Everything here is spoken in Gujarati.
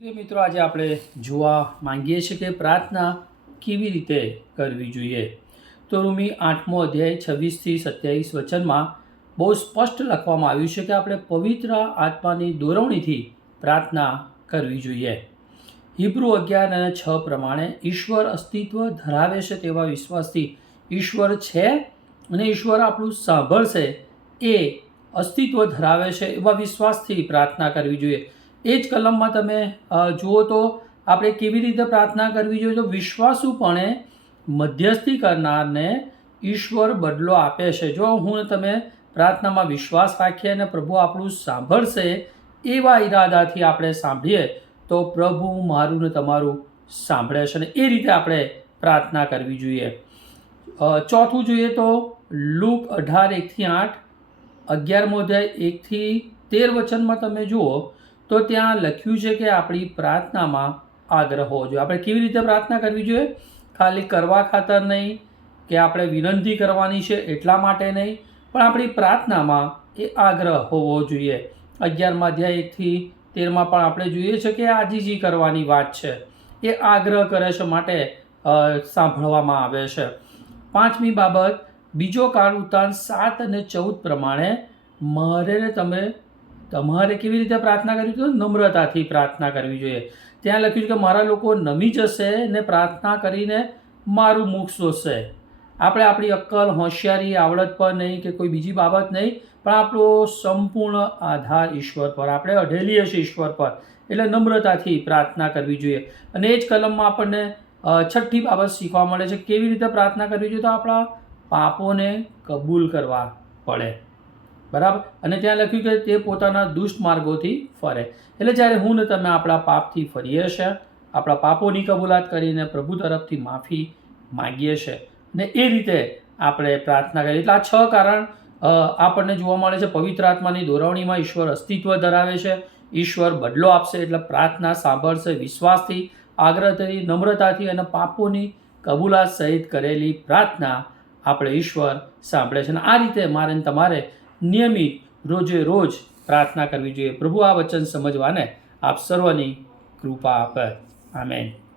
પ્રિય મિત્રો, આજે આપણે જોવા માંગીએ છીએ કે પ્રાર્થના કેવી રીતે કરવી જોઈએ? તો રૂમી આઠમો અધ્યાય, છવ્વીસથી સત્યાવીસ વચનમાં બહુ સ્પષ્ટ લખવામાં આવ્યું છે કે આપણે પવિત્ર આત્માની દોરવણીથી પ્રાર્થના કરવી જોઈએ. હિબ્રુ અગિયાર અને છ પ્રમાણે, ઈશ્વર અસ્તિત્વ ધરાવે છે તેવા વિશ્વાસથી ઈશ્વર છે અને ઈશ્વર આપણું સાંભળશે એ અસ્તિત્વ ધરાવે છે એવા વિશ્વાસથી પ્રાર્થના કરવી જોઈએ. એ જ કલમમાં તમે જુઓ તો આપણે કેવી રીતે પ્રાર્થના કરવી જોઈએ તો વિશ્વાસુપણે મધ્યસ્થી કરનારને ઈશ્વર બદલો આપે છે. જો હું તમે પ્રાર્થનામાં વિશ્વાસ રાખીએ અને પ્રભુ આપણું સાંભળશે એવા ઈરાદાથી આપણે સાંભળીએ, તો પ્રભુ મારું ને તમારું સાંભળે છે અને એ રીતે આપણે પ્રાર્થના કરવી જોઈએ. ચોથું જોઈએ તો લૂક અઢાર એકથી આઠ, અગિયારમો અધ્યાય એકથી તેર વચનમાં તમે જુઓ તો ત્યાં લખ્યું છે કે આપણી પ્રાર્થનામાં આગ્રહ હોવો જોઈએ. આપણે કેવી રીતે પ્રાર્થના કરવી જોઈએ? ખાલી કરવા ખાતર નહીં કે આપણે વિનંતી કરવાની છે એટલા માટે નહીં, પણ આપણી પ્રાર્થનામાં એ આગ્રહ હોવો જોઈએ. અગિયારમાં અધ્યાય તેરમાં પણ આપણે જોઈએ છે કે આજીજી કરવાની વાત છે. એ આગ્રહ કરે છે માટે સાંભળવામાં આવે છે. પાંચમી બાબત, બીજો કાળ ઉતાન સાત અને ચૌદ પ્રમાણે મારેને તમે તમારે કેવી રીતે પ્રાર્થના કરવી જોઈએ? નમ્રતાથી પ્રાર્થના કરવી જોઈએ. ત્યાં લખ્યું છે કે મારા લોકો નમી જશે ને પ્રાર્થના કરીને મારું મુખ શોષશે આપણે આપણી અક્કલ, હોશિયારી, આવડત પર નહીં કે કોઈ બીજી બાબત નહીં, પણ આપણો સંપૂર્ણ આધાર ઈશ્વર પર, આપણે અઢેલીએ છીએ ઈશ્વર પર. એટલે નમ્રતાથી પ્રાર્થના કરવી જોઈએ. અને એ જ કલમમાં આપણને છઠ્ઠી બાબત શીખવા મળે છે. કેવી રીતે પ્રાર્થના કરવી જોઈએ? તો આપણા પાપોને કબૂલ કરવા પડે. બરાબર? અને ત્યાં લખ્યું કે તે પોતાના દુષ્ટ માર્ગોથી ફરે. એટલે જ્યારે હું ને તમે આપણા પાપથી ફરીએ છીએ, આપણા પાપોની કબૂલાત કરીને પ્રભુ તરફથી માફી માગીએ છીએ, ને એ રીતે આપણે પ્રાર્થના કરીએ. એટલે આ છ કારણ આપણને જોવા મળે છે. પવિત્ર આત્માની દોરવણીમાં ઈશ્વર અસ્તિત્વ ધરાવે છે. ઈશ્વર બદલો આપશે એટલે પ્રાર્થના સાંભળશે. વિશ્વાસથી, આગ્રહથી, નમ્રતાથી અને પાપોની કબૂલાત સહિત કરેલી પ્રાર્થના આપણે ઈશ્વર સાંભળે છે. અને આ રીતે મારે તમારે નિયમિત રોજે રોજ પ્રાર્થના કરવી જોઈએ. પ્રભુ આ વચન સમજવાને આપ સર્વની કૃપા આપે. આમેન.